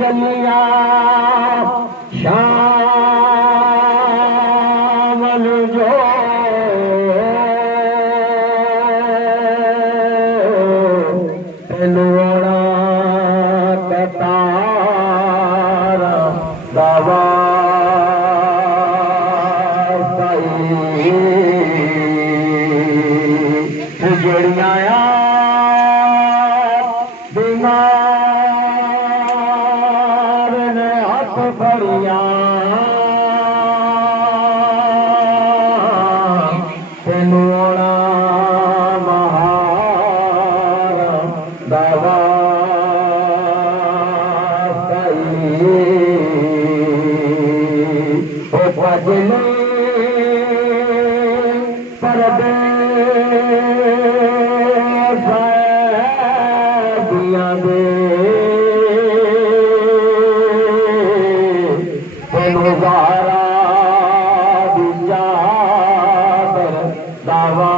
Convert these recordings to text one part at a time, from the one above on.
चलिया शाम जो तेनुड़ा कतार दवा जड़िया बीमार ने हाथ फड़िया तेनुड़ा महार दवा भजले पर गुजारा बिचार दवा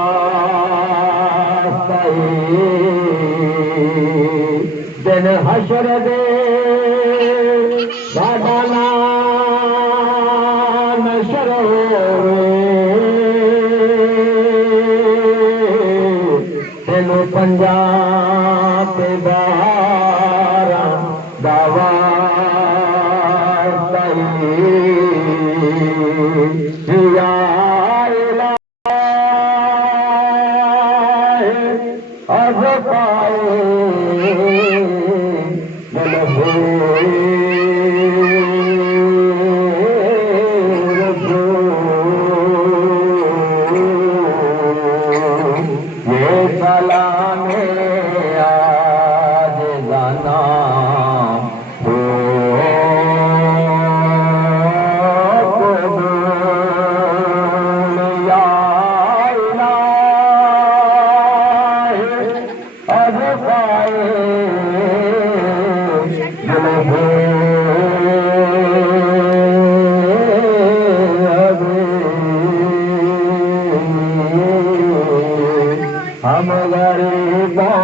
दिन हशर दे बाबाना नशर दिन पंजाब बारा दवा अब पाए ये सलामे आज जाना हम गरीबों